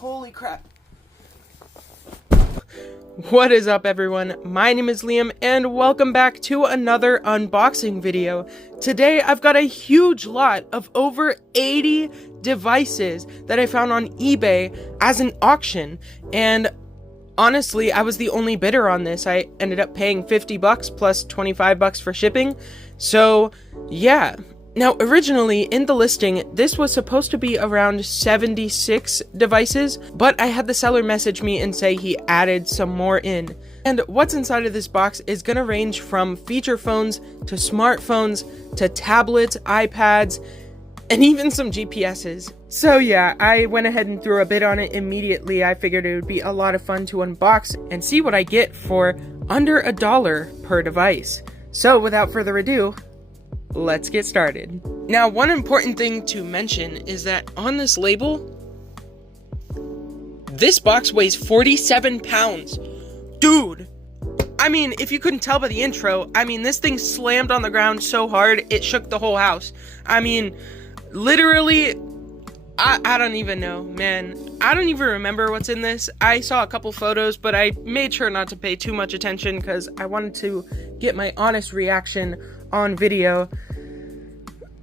Holy crap. What is up, everyone? My name is Liam and welcome back to another unboxing video. Today I've got a huge lot of over 80 devices that I found on eBay as an auction, and honestly I was the only bidder on this. I ended up paying $50 plus $25 for shipping. So yeah. Now, originally, in the listing, this was supposed to be around 76 devices, but I had the seller message me and say he added some more in. And what's inside of this box is gonna range from feature phones, to smartphones, to tablets, iPads, and even some GPSs. So yeah, I went ahead and threw a bid on it immediately. I figured it would be a lot of fun to unbox and see what I get for under $1 per device. So without further ado, let's get started. Now, one important thing to mention is that on this label, this box weighs 47 pounds. Dude! I mean, if you couldn't tell by the intro, I mean, this thing slammed on the ground so hard, it shook the whole house. I mean, literally, I don't even know, man. I don't even remember what's in this. I saw a couple photos, but I made sure not to pay too much attention because I wanted to get my honest reaction on video.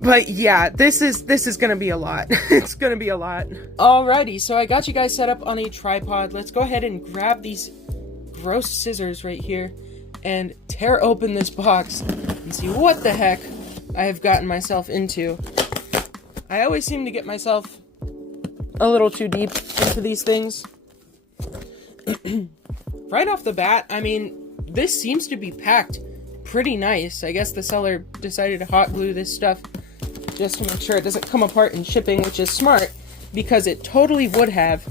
But yeah, this is gonna be a lot. It's gonna be a lot. Alrighty, so I got you guys set up on a tripod. Let's go ahead and grab these gross scissors right here and tear open this box and see what the heck I have gotten myself into. I always seem to get myself a little too deep into these things. Right off the bat, I mean, this seems to be packed pretty nice. I guess the seller decided to hot glue this stuff just to make sure it doesn't come apart in shipping, which is smart because it totally would have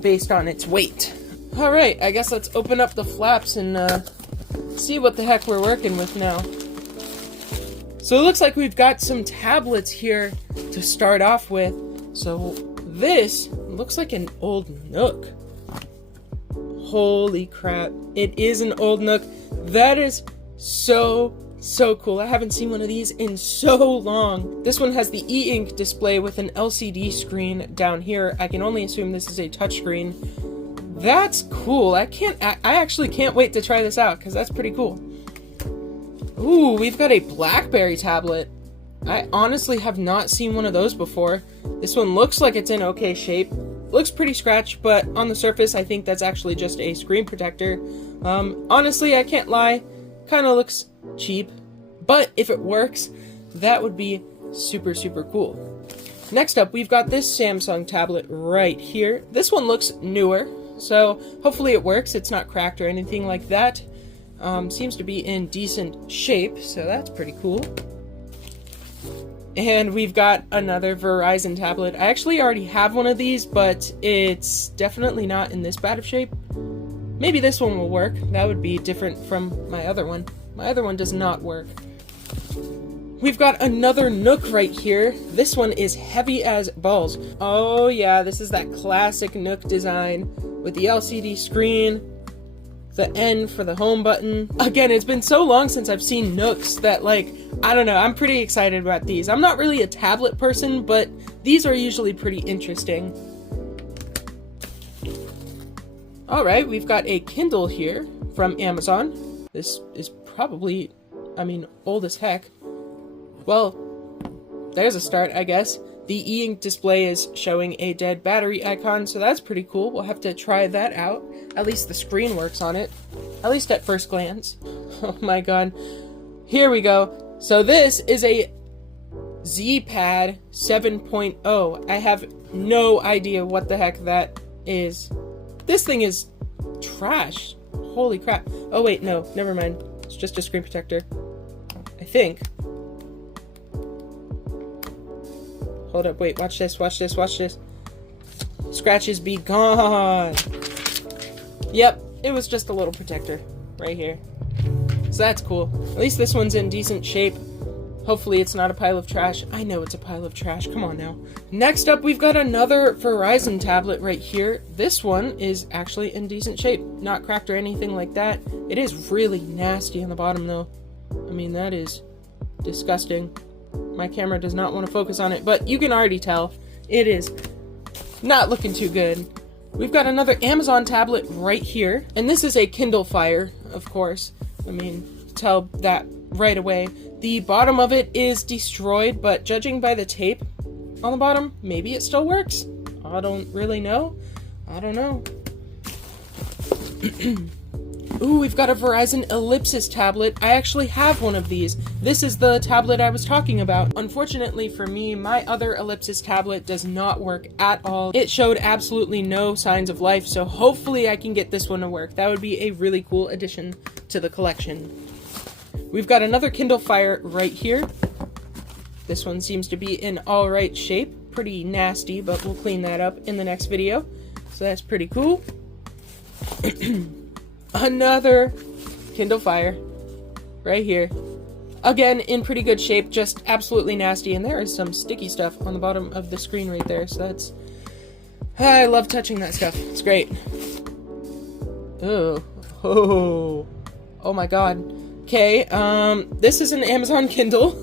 based on its weight. Alright, I guess let's open up the flaps and see what the heck we're working with now. So it looks like we've got some tablets here to start off with. So this looks like an old Nook. Holy crap, it is an old Nook. That is so cool. I haven't seen one of these in so long. This one has the e-ink display with an LCD screen down here. I can only assume this is a touchscreen. That's cool. I actually can't wait to try this out because that's pretty cool. Ooh, we've got a BlackBerry tablet. I honestly have not seen one of those before. This one looks like it's in okay shape. Looks pretty scratched, but on the surface I think that's actually just a screen protector. Honestly, I can't lie, kind of looks cheap, but if it works, that would be super cool. Next up, we've got this Samsung tablet right here. This one looks newer, so hopefully it works. It's not cracked or anything like that. Seems to be in decent shape, so that's pretty cool. And we've got another Verizon tablet. I actually already have one of these, but it's definitely not in this bad of shape. Maybe this one will work. That would be different from my other one. My other one does not work. We've got another Nook right here. This one is heavy as balls. Oh yeah, this is that classic Nook design with the LCD screen, the N for the home button. Again, it's been so long since I've seen Nooks that, like, I don't know, I'm pretty excited about these. I'm not really a tablet person, but these are usually pretty interesting. Alright, we've got a Kindle here from Amazon. This is probably, I mean, old as heck. Well, there's a start, I guess. The e-ink display is showing a dead battery icon, so that's pretty cool. We'll have to try that out. At least the screen works on it. At least at first glance. Oh my god. Here we go. So this is a Z-Pad 7.0. I have no idea what the heck that is. This thing is trash. Holy crap. Oh wait, no, never mind. It's just a screen protector, I think. Hold up, wait, watch this. Scratches be gone. Yep, it was just a little protector right here. So that's cool. At least this one's in decent shape. Hopefully it's not a pile of trash. I know it's a pile of trash, come on now. Next up, we've got another Verizon tablet right here. This one is actually in decent shape. Not cracked or anything like that. It is really nasty on the bottom though. I mean, that is disgusting. My camera does not want to focus on it, but you can already tell it is not looking too good. We've got another Amazon tablet right here, and this is a Kindle Fire, of course. I mean, tell that right away. The bottom of it is destroyed, but judging by the tape on the bottom, maybe it still works. I don't really know. I don't know. Ooh, we've got a Verizon Ellipsis tablet. I actually have one of these. This is the tablet I was talking about. Unfortunately for me, my other Ellipsis tablet does not work at all. It showed absolutely no signs of life, so hopefully I can get this one to work. That would be a really cool addition to the collection. We've got another Kindle Fire right here. This one seems to be in all right shape. Pretty nasty, but we'll clean that up in the next video. So that's pretty cool. Another Kindle Fire right here. Again, in pretty good shape, just absolutely nasty. And there is some sticky stuff on the bottom of the screen right there. So that's... I love touching that stuff. It's great. Oh my god. Okay, this is an Amazon Kindle.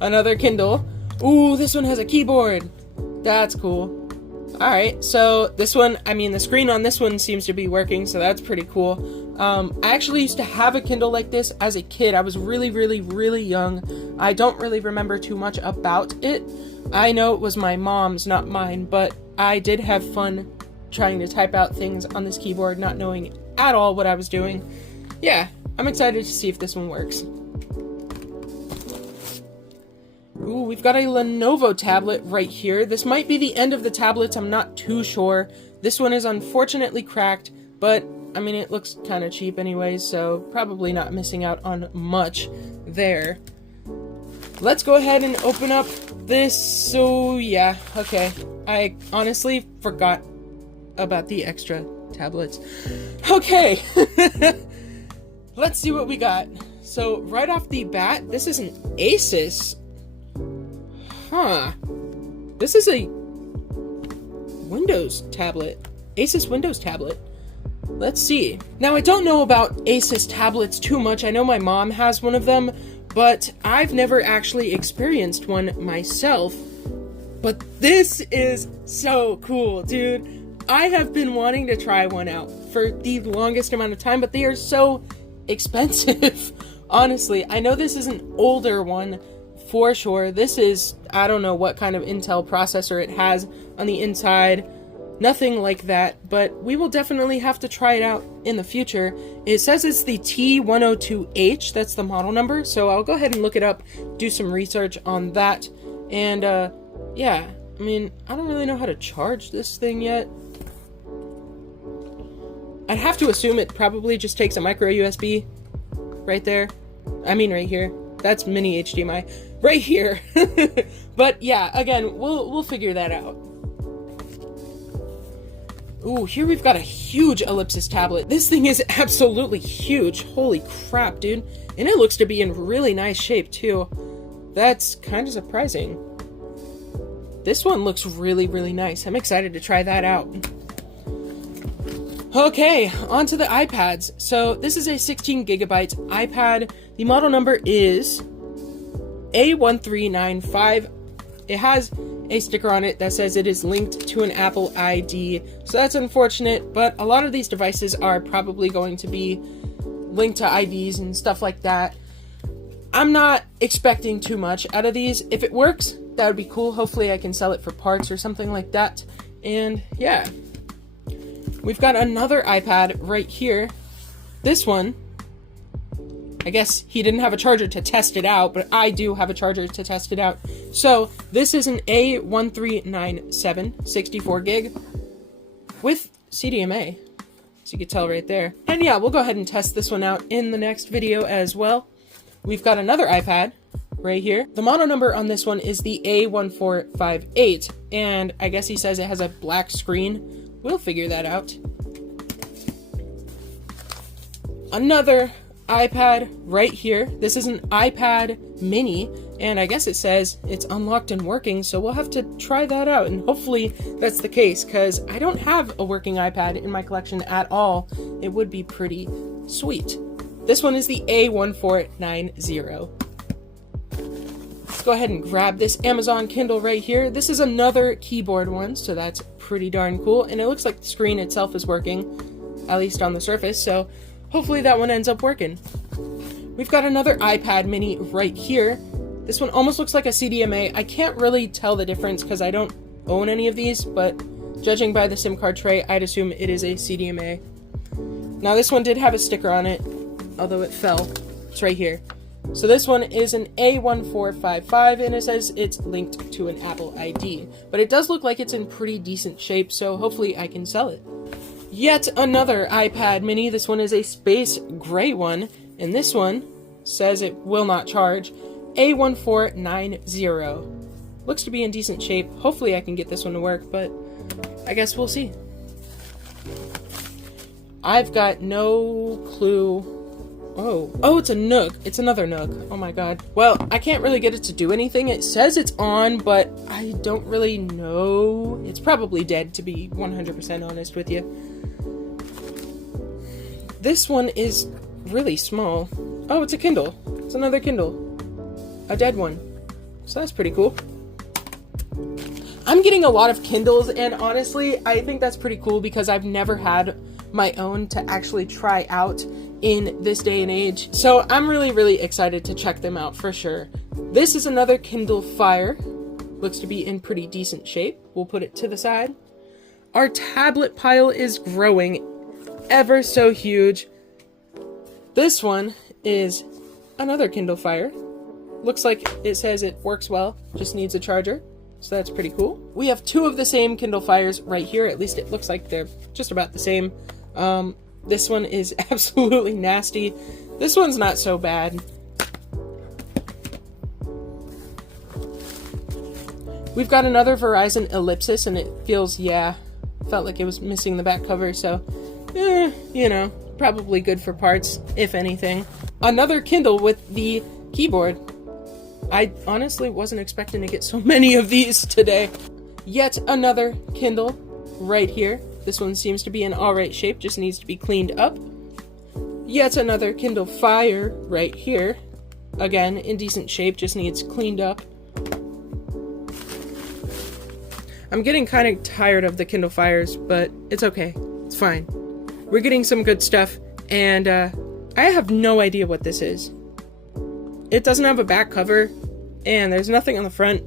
Another Kindle. Ooh, this one has a keyboard. That's cool. Alright, so this one, I mean, the screen on this one seems to be working, so that's pretty cool. I actually used to have a Kindle like this as a kid. I was really young. I don't really remember too much about it. I know it was my mom's, not mine, but I did have fun trying to type out things on this keyboard, not knowing at all what I was doing. Yeah, I'm excited to see if this one works. Ooh, we've got a Lenovo tablet right here. This might be the end of the tablets, I'm not too sure. This one is unfortunately cracked, but I mean, it looks kind of cheap anyways, so probably not missing out on much there. Let's go ahead and open up this. So yeah, okay. I honestly forgot about the extra tablets. Okay, let's see what we got. So right off the bat, this is an Asus. Huh. This is a Windows tablet. Asus Windows tablet. Let's see. Now, I don't know about Asus tablets too much. I know my mom has one of them, but I've never actually experienced one myself. But this is so cool, dude. I have been wanting to try one out for the longest amount of time, but they are so expensive. Honestly, I know this is an older one for sure. This is, I don't know what kind of Intel processor it has on the inside. Nothing like that, but we will definitely have to try it out in the future. It says it's the T102H, that's the model number, so I'll go ahead and look it up, do some research on that, and yeah, I mean, I don't really know how to charge this thing yet. I'd have to assume it probably just takes a micro USB right there. I mean right here. That's mini HDMI right here. But yeah, again, we'll figure that out. Ooh, here we've got a huge Ellipsis tablet. This thing is absolutely huge. Holy crap, dude. And it looks to be in really nice shape too. That's kind of surprising. This one looks really nice. I'm excited to try that out. Okay, on to the iPads. So this is a 16 gigabyte iPad. The model number is A1395. It has a sticker on it that says it is linked to an Apple ID. So that's unfortunate, but a lot of these devices are probably going to be linked to IDs and stuff like that. I'm not expecting too much out of these. If it works, that would be cool. Hopefully I can sell it for parts or something like that. And yeah. We've got another iPad right here. This one, I guess he didn't have a charger to test it out, but I do have a charger to test it out. So this is an A1397 64 gig with CDMA, as you can tell right there. And yeah, we'll go ahead and test this one out in the next video as well. We've got another iPad right here. The model number on this one is the A1458, and I guess he says it has a black screen. We'll figure that out. Another iPad right here. This is an iPad mini, and I guess it says it's unlocked and working, so we'll have to try that out, and hopefully that's the case, because I don't have a working iPad in my collection at all. It would be pretty sweet. This one is the A1490. go ahead and grab this Amazon Kindle right here. This is another keyboard one, so that's pretty darn cool. And it looks like the screen itself is working, at least on the surface, so hopefully that one ends up working. We've got another iPad mini right here. This one almost looks like a CDMA. I can't really tell the difference because I don't own any of these, but judging by the SIM card tray, I'd assume it is a CDMA. Now this one did have a sticker on it, although it fell. It's right here. So this one is an A1455, and it says it's linked to an Apple ID. But it does look like it's in pretty decent shape, so hopefully I can sell it. Yet another iPad mini. This one is a space gray one, and this one says it will not charge. A1490. Looks to be in decent shape. Hopefully I can get this one to work, but I guess we'll see. I've got no clue. Oh, it's a Nook. It's another Nook. Oh my god. Well, I can't really get it to do anything. It says it's on, but I don't really know. It's probably dead, to be 100% honest with you. This one is really small. Oh, it's a Kindle. It's another Kindle. A dead one. So that's pretty cool. I'm getting a lot of Kindles, and honestly, I think that's pretty cool because I've never had my own to actually try out in this day and age. So I'm really excited to check them out for sure. This is another Kindle Fire. Looks to be in pretty decent shape. We'll put it to the side. Our tablet pile is growing ever so huge. This one is another Kindle Fire. Looks like it says it works well, just needs a charger. So that's pretty cool. We have two of the same Kindle Fires right here. At least it looks like they're just about the same. This one is absolutely nasty. This one's not so bad. We've got another Verizon Ellipsis, and it feels, felt like it was missing the back cover, so, you know, probably good for parts, if anything. Another Kindle with the keyboard. I honestly wasn't expecting to get so many of these today. Yet another Kindle right here. This one seems to be in alright shape, just needs to be cleaned up. Yet another Kindle Fire right here. Again, in decent shape, just needs cleaned up. I'm getting kind of tired of the Kindle Fires, but it's okay. It's fine. We're getting some good stuff, and I have no idea what this is. It doesn't have a back cover, and there's nothing on the front.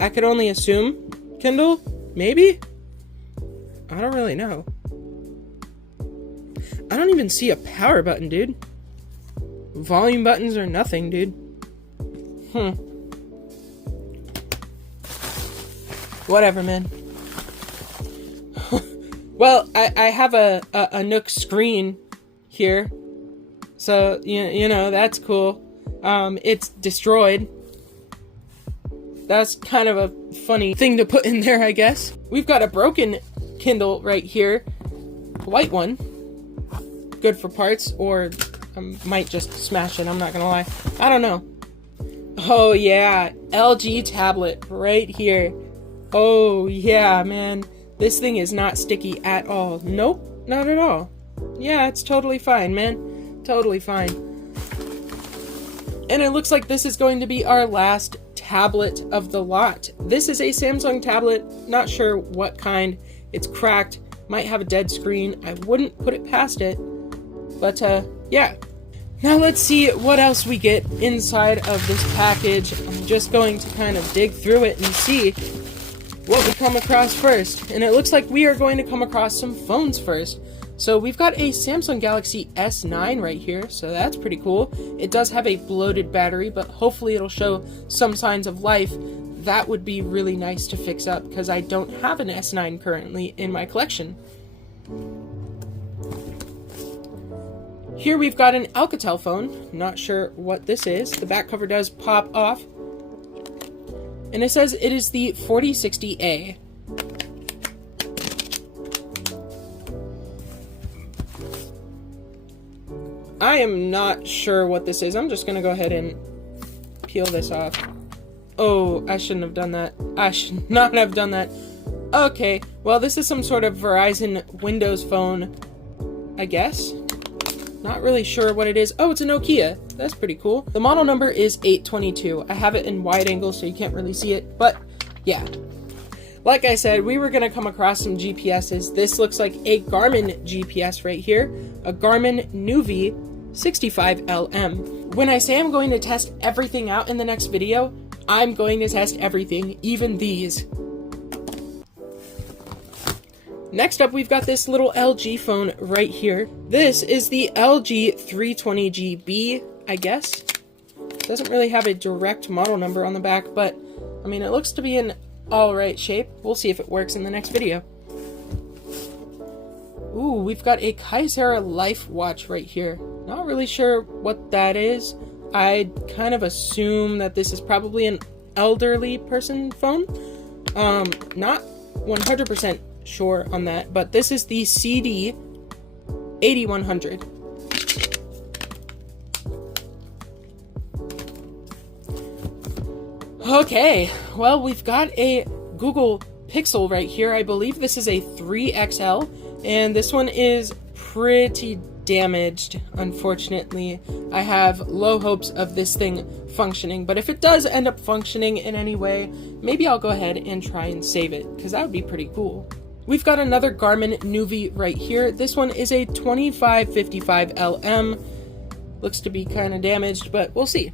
I could only assume Kindle? Maybe? I don't really know. I don't even see a power button, dude. Volume buttons or nothing, dude. Whatever, man. Well, I have a Nook screen here. So, you know, that's cool. It's destroyed. That's kind of a funny thing to put in there, I guess. We've got a broken Kindle right here. White one. Good for parts, or I might just smash it, I'm not gonna lie. I don't know. Oh yeah, LG tablet right here. Oh yeah, man. This thing is not sticky at all. Nope, not at all. Yeah, it's totally fine, man. Totally fine. And it looks like this is going to be our last tablet of the lot. This is a Samsung tablet, not sure what kind. It's cracked, might have a dead screen. I wouldn't put it past it, but yeah. Now let's see what else we get inside of this package. I'm just going to kind of dig through it and see what we come across first. And it looks like we are going to come across some phones first. So we've got a Samsung Galaxy S9 right here, so that's pretty cool. It does have a bloated battery, but hopefully it'll show some signs of life. That would be really nice to fix up, because I don't have an S9 currently in my collection. Here we've got an Alcatel phone. Not sure what this is. The back cover does pop off. And it says it is the 4060A. I am not sure what this is. I'm just going to go ahead and peel this off. Oh, I shouldn't have done that. I should not have done that. Okay, well, this is some sort of Verizon Windows phone, I guess. Not really sure what it is. Oh, it's a Nokia. That's pretty cool. The model number is 822. I have it in wide angle so you can't really see it, but yeah. Like I said, we were gonna come across some GPSs. This looks like a Garmin GPS right here, a Garmin Nuvi 65LM. When I say I'm going to test everything out in the next video, I'm going to test everything, even these. Next up, we've got this little LG phone right here. This is the LG 320GB, I guess. Doesn't really have a direct model number on the back, but I mean, it looks to be in all right shape. We'll see if it works in the next video. Ooh, we've got a Kyocera Life watch right here. Not really sure what that is. I kind of assume that this is probably an elderly person phone. Not 100% sure on that, but this is the CD 8100. Okay, well, we've got a Google Pixel right here. I believe this is a 3XL, and this one is pretty damaged, unfortunately. I have low hopes of this thing functioning, but if it does end up functioning in any way, maybe I'll go ahead and try and save it, because that would be pretty cool. We've got another Garmin Nuvi right here. This one is a 2555LM. Looks to be kind of damaged, but we'll see.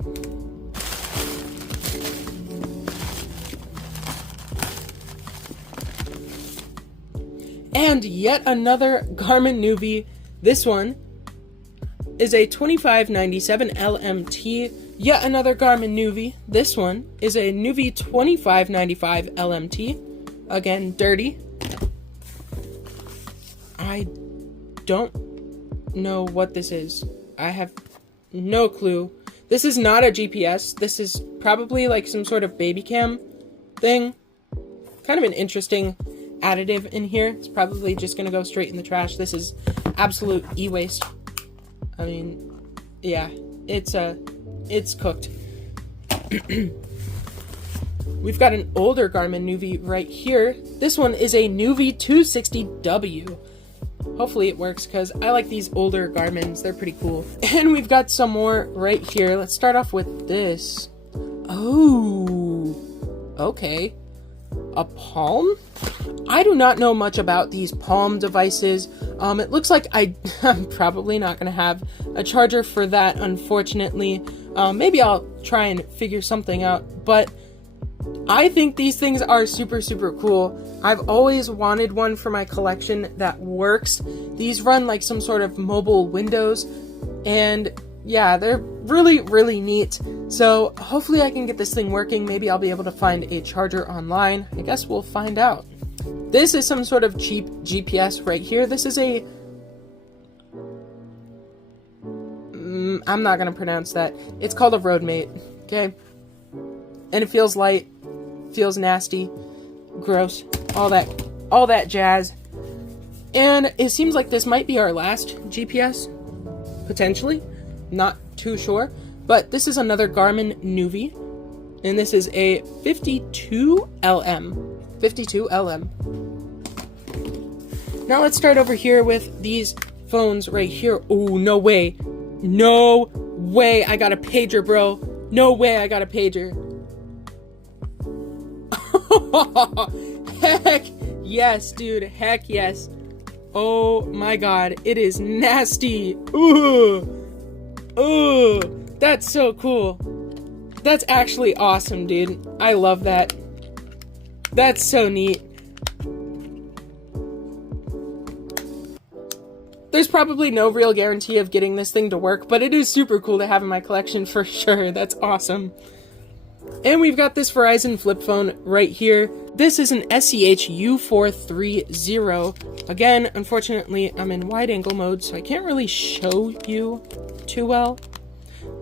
And yet another Garmin Nuvi. This one is a 2597 LMT. Yet another Garmin Nuvi. This one is a Nuvi 2595 LMT. Again, dirty. I don't know what this is. I have no clue. This is not a GPS. This is probably like some sort of baby cam thing. Kind of an interesting additive in here. It's probably just gonna go straight in the trash. This is absolute e-waste. I mean, yeah, it's cooked. We've got an older Garmin Nuvi right here. This one is a Nuvi 260W. Hopefully it works, because I like these older Garmins. They're pretty cool. And we've got some more right here. Let's start off with this. Oh, okay. A Palm? I do not know much about these Palm devices. It looks like I'm probably not going to have a charger for that, unfortunately. Maybe I'll try and figure something out, but I think these things are super, super cool. I've always wanted one for my collection that works. These run like some sort of mobile Windows, and yeah, they're really, really neat. So hopefully I can get this thing working. Maybe I'll be able to find a charger online. I guess we'll find out. This is some sort of cheap GPS right here. This is a... I'm not going to pronounce that. It's called a Roadmate, okay? And it feels light, feels nasty, gross, all that jazz. And it seems like this might be our last GPS, potentially. Not too sure, but this is another Garmin Nuvi, and this is a 52LM. 52LM. Now let's start over here with these phones right here. Oh, no way. No way I got a pager, bro. No way I got a pager. Heck yes, dude. Heck yes. Oh my god. It is nasty. Ooh. Ooh. That's so cool. That's actually awesome, dude. I love that. That's so neat. There's probably no real guarantee of getting this thing to work, but it is super cool to have in my collection for sure. That's awesome. And we've got this Verizon flip phone right here. This is an SEH U430. Again, unfortunately, I'm in wide angle mode, so I can't really show you too well,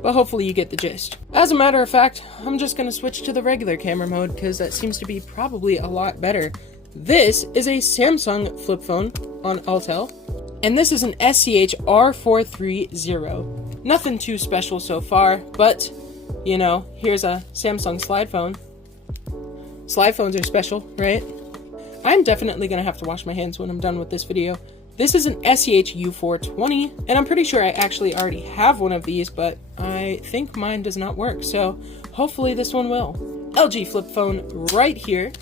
but hopefully you get the gist. As a matter of fact, I'm just going to switch to the regular camera mode, because that seems to be probably a lot better. This is a Samsung flip phone on Autel, and this is an SEH R430. Nothing too special so far, but, you know, here's a Samsung slide phone. Slide phones are special, right? I'm definitely going to have to wash my hands when I'm done with this video. This is an SEH U420, and I'm pretty sure I actually already have one of these, but I think mine does not work, so hopefully this one will. LG flip phone right here.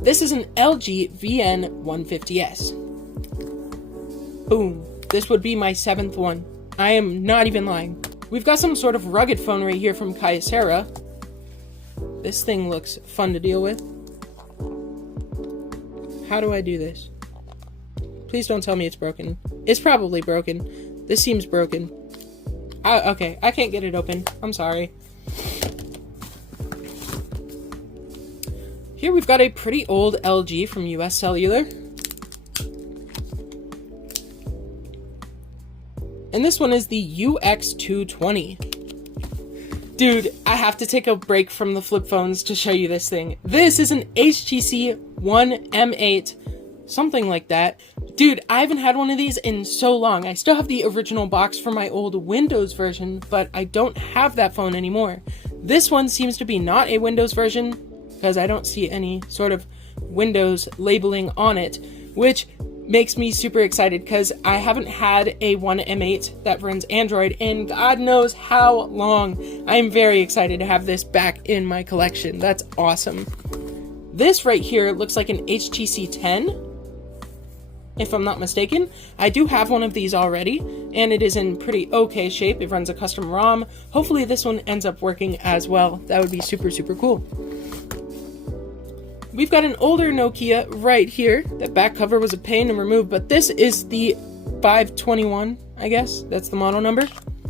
This is an LG VN150S. Boom. This would be my 7th one. I am not even lying. We've got some sort of rugged phone right here from Kyocera. This thing looks fun to deal with. How do I do this? Please don't tell me it's broken. It's probably broken. This seems broken. Okay, I can't get it open. I'm sorry. Here we've got a pretty old LG from US Cellular. And this one is the UX220. Dude, I have to take a break from the flip phones to show you this thing. This is an HTC One M8, something like that. Dude, I haven't had one of these in so long. I still have the original box for my old Windows version, but I don't have that phone anymore. This one seems to be not a Windows version, because I don't see any sort of Windows labeling on it, which makes me super excited because I haven't had a One M8 that runs Android in God knows how long. I'm very excited to have this back in my collection. That's awesome. This right here looks like an HTC 10, if I'm not mistaken. I do have one of these already, and it is in pretty okay shape. It runs a custom ROM. Hopefully this one ends up working as well. That would be super, super cool. We've got an older Nokia right here. That back cover was a pain to remove, but this is the 521, I guess. That's the model number.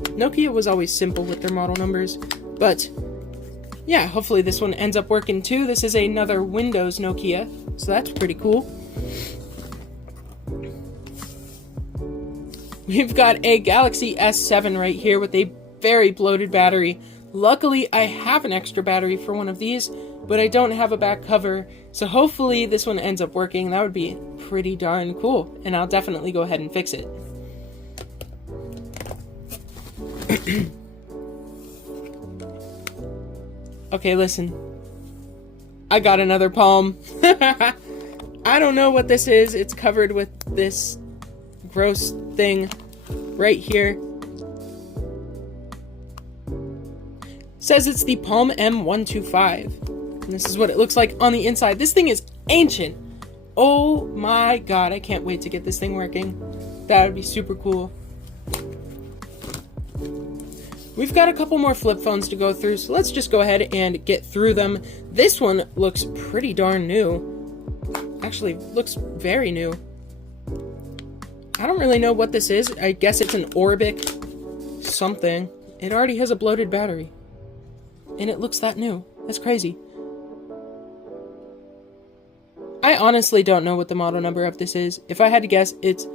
Nokia was always simple with their model numbers, but yeah, hopefully this one ends up working too. This is another Windows Nokia, so that's pretty cool. We've got a Galaxy S7 right here with a very bloated battery. Luckily, I have an extra battery for one of these, but I don't have a back cover, so hopefully this one ends up working. That would be pretty darn cool, and I'll definitely go ahead and fix it. Okay, listen. I got another Palm. I don't know what this is. It's covered with this gross thing right here. Says it's the Palm M125. And this is what it looks like on the inside. This thing is ancient. Oh my god, I can't wait to get this thing working. That would be super cool. We've got a couple more flip phones to go through, so let's just go ahead and get through them. This one looks pretty darn new. Actually, looks very new. I don't really know what this is. I guess it's an Orbic something. It already has a bloated battery. And it looks that new. That's crazy. I honestly don't know what the model number of this is. If I had to guess, it's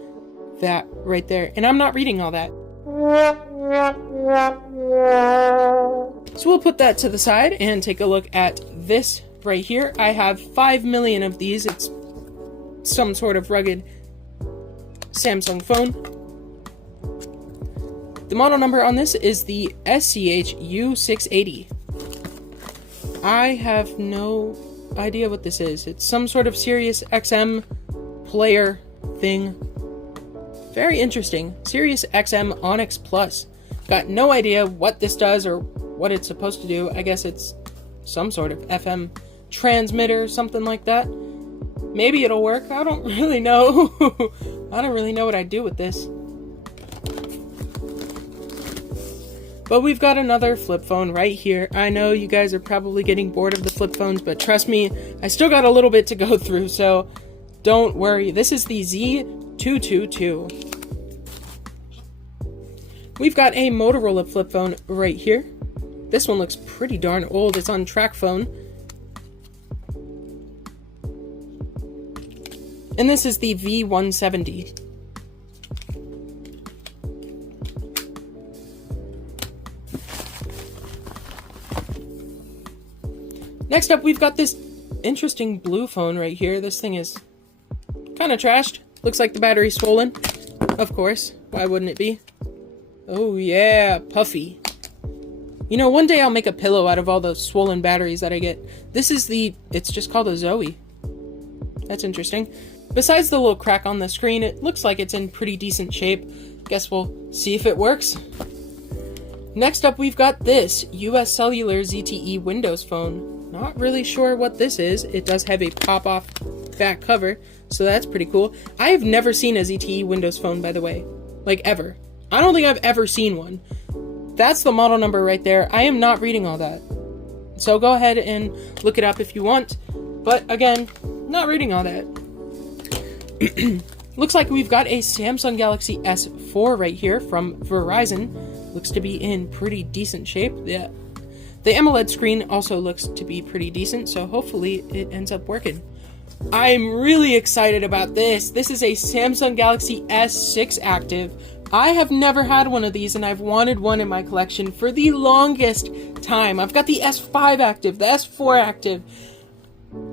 that right there. And I'm not reading all that. So we'll put that to the side and take a look at this right here. I have 5 million of these. It's some sort of rugged Samsung phone. The model number on this is the SEH U680. I have no idea what this is. It's some sort of Sirius XM player thing. Very interesting. Sirius XM Onyx Plus. Got no idea what this does or what it's supposed to do. I guess it's some sort of FM transmitter, something like that. Maybe it'll work. I don't really know. I don't really know what I'd do with this. But we've got another flip phone right here. I know you guys are probably getting bored of the flip phones, but trust me, I still got a little bit to go through, so don't worry. This is the Z222. We've got a Motorola flip phone right here. This one looks pretty darn old. It's on TracFone. And this is the V170. Next up, we've got this interesting blue phone right here. This thing is kind of trashed. Looks like the battery's swollen. Of course. Why wouldn't it be? Oh yeah, puffy. You know, one day I'll make a pillow out of all those swollen batteries that I get. This is it's just called a Zoe. That's interesting. Besides the little crack on the screen, it looks like it's in pretty decent shape. Guess we'll see if it works. Next up, we've got this US Cellular ZTE Windows Phone. Not really sure what this is. It does have a pop-off back cover, so that's pretty cool. I have never seen a ZTE Windows Phone, by the way. Like, ever. I don't think I've ever seen one. That's the model number right there. I am not reading all that. So go ahead and look it up if you want. But again, not reading all that. Looks like we've got a Samsung Galaxy S4 right here from Verizon. Looks to be in pretty decent shape. Yeah. The AMOLED screen also looks to be pretty decent, so hopefully it ends up working. I'm really excited about this. This is a Samsung Galaxy S6 Active. I have never had one of these, and I've wanted one in my collection for the longest time. I've got the S5 Active, the S4 Active.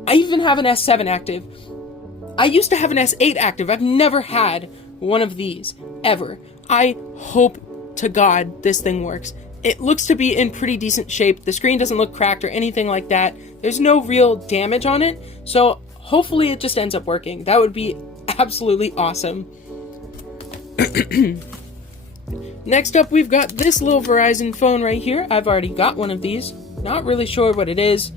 I even have an S7 Active. I used to have an S8 Active. I've never had one of these, ever. I hope to God this thing works. It looks to be in pretty decent shape. The screen doesn't look cracked or anything like that. There's no real damage on it, so hopefully it just ends up working. That would be absolutely awesome. Next up, we've got this little Verizon phone right here. I've already got one of these. Not really sure what it is,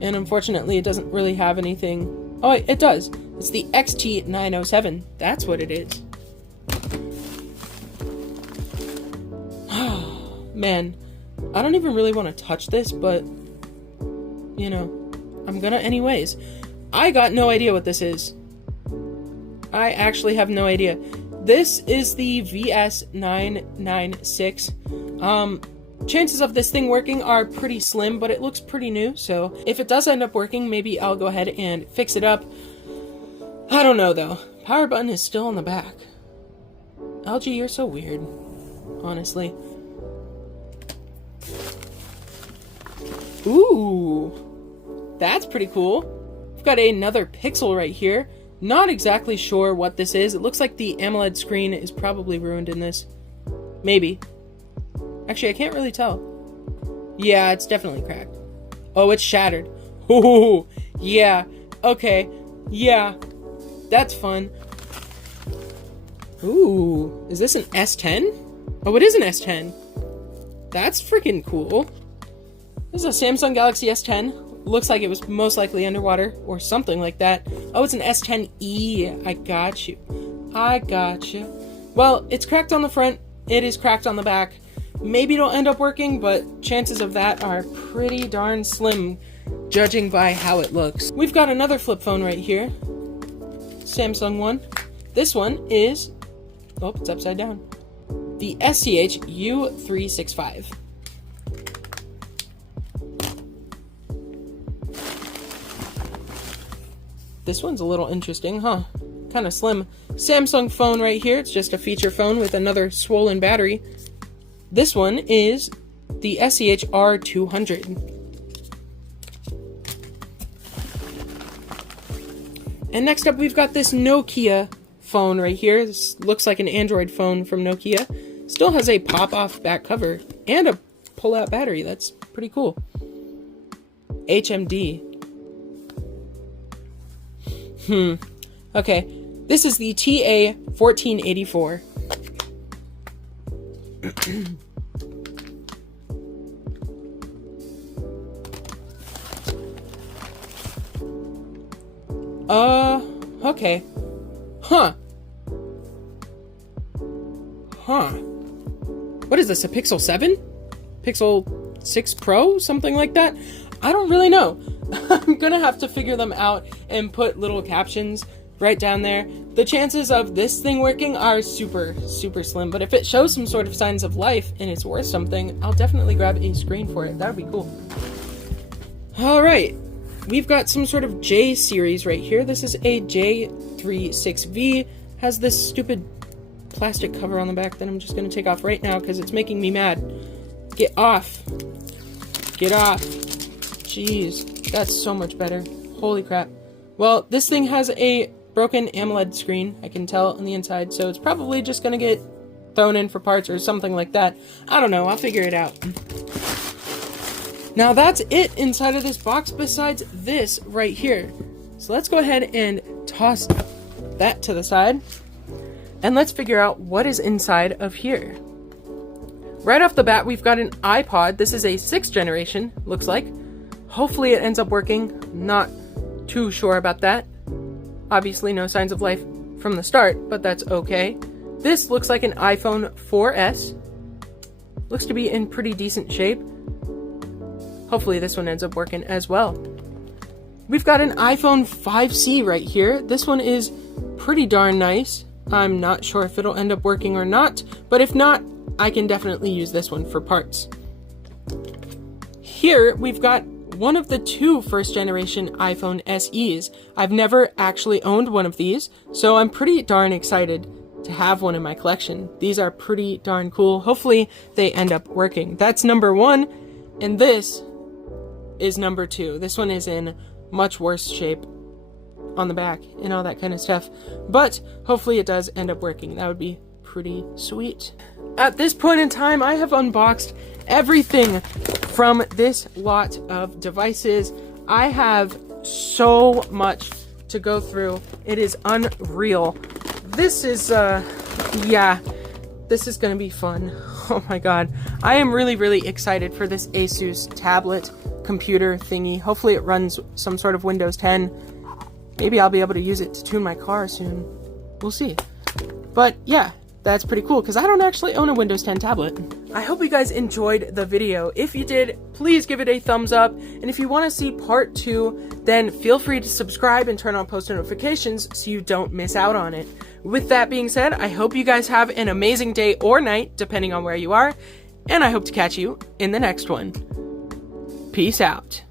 and unfortunately it doesn't really have anything. Oh, it does. It's the XT907. That's what it is. Man, I don't even really want to touch this, but, you know, I'm gonna anyways. I got no idea what this is. I actually have no idea. This is the VS996. Chances of this thing working are pretty slim, but it looks pretty new, so if it does end up working, maybe I'll go ahead and fix it up. I don't know, though. Power button is still on the back. LG, you're so weird, honestly. Ooh, that's pretty cool. We've got another Pixel right here. Not exactly sure what this is. It looks like the AMOLED screen is probably ruined in this. Maybe. Actually, I can't really tell. Yeah, it's definitely cracked. Oh, it's shattered. Ooh, yeah. Okay. Yeah. That's fun. Ooh, is this an S10? Oh, it is an S10. That's freaking cool. This is a Samsung Galaxy S10. Looks like it was most likely underwater or something like that. Oh, it's an S10e. I got you. I got you. Well, it's cracked on the front. It is cracked on the back. Maybe it'll end up working, but chances of that are pretty darn slim, judging by how it looks. We've got another flip phone right here. Samsung one. This one is... oh, it's upside down. The SCH U365. This one's a little interesting, huh? Kind of slim. Samsung phone right here. It's just a feature phone with another swollen battery. This one is the SCH R200. And next up, we've got this Nokia phone right here. This looks like an Android phone from Nokia. Still has a pop-off back cover and a pull-out battery. That's pretty cool. HMD. Okay. This is the TA1484. Okay. Huh. What is this, a Pixel 7? Pixel 6 Pro? Something like that? I don't really know. I'm gonna have to figure them out and put little captions right down there. The chances of this thing working are super, super slim, but if it shows some sort of signs of life and it's worth something, I'll definitely grab a screen for it. That would be cool. Alright, we've got some sort of J series right here. This is a J36V. Has this stupid plastic cover on the back that I'm just gonna take off right now because it's making me mad. Get off. Get off. Jeez, that's so much better. Holy crap. Well, this thing has a broken AMOLED screen, I can tell on the inside, so it's probably just gonna get thrown in for parts or something like that. I don't know, I'll figure it out. Now that's it inside of this box besides this right here. So let's go ahead and toss that to the side. And let's figure out what is inside of here. Right off the bat, we've got an iPod. This is a 6th generation, looks like. Hopefully it ends up working. Not too sure about that. Obviously no signs of life from the start, but that's okay. This looks like an iPhone 4S. Looks to be in pretty decent shape. Hopefully this one ends up working as well. We've got an iPhone 5C right here. This one is pretty darn nice. I'm not sure if it'll end up working or not, but if not, I can definitely use this one for parts. Here, we've got one of the 2 first generation iPhone SEs. I've never actually owned one of these, so I'm pretty darn excited to have one in my collection. These are pretty darn cool. Hopefully they end up working. That's number 1, and this is number 2. This one is in much worse shape on the back and all that kind of stuff, but hopefully it does end up working. That would be pretty sweet. At this point in time, I have unboxed everything from this lot of devices. I have so much to go through. It is unreal. This is, yeah, this is gonna be fun. Oh my god. I am really excited for this Asus tablet computer thingy. Hopefully it runs some sort of Windows 10. Maybe I'll be able to use it to tune my car soon. We'll see. But yeah, that's pretty cool because I don't actually own a Windows 10 tablet. I hope you guys enjoyed the video. If you did, please give it a thumbs up. And if you want to see part 2, then feel free to subscribe and turn on post notifications so you don't miss out on it. With that being said, I hope you guys have an amazing day or night, depending on where you are. And I hope to catch you in the next one. Peace out.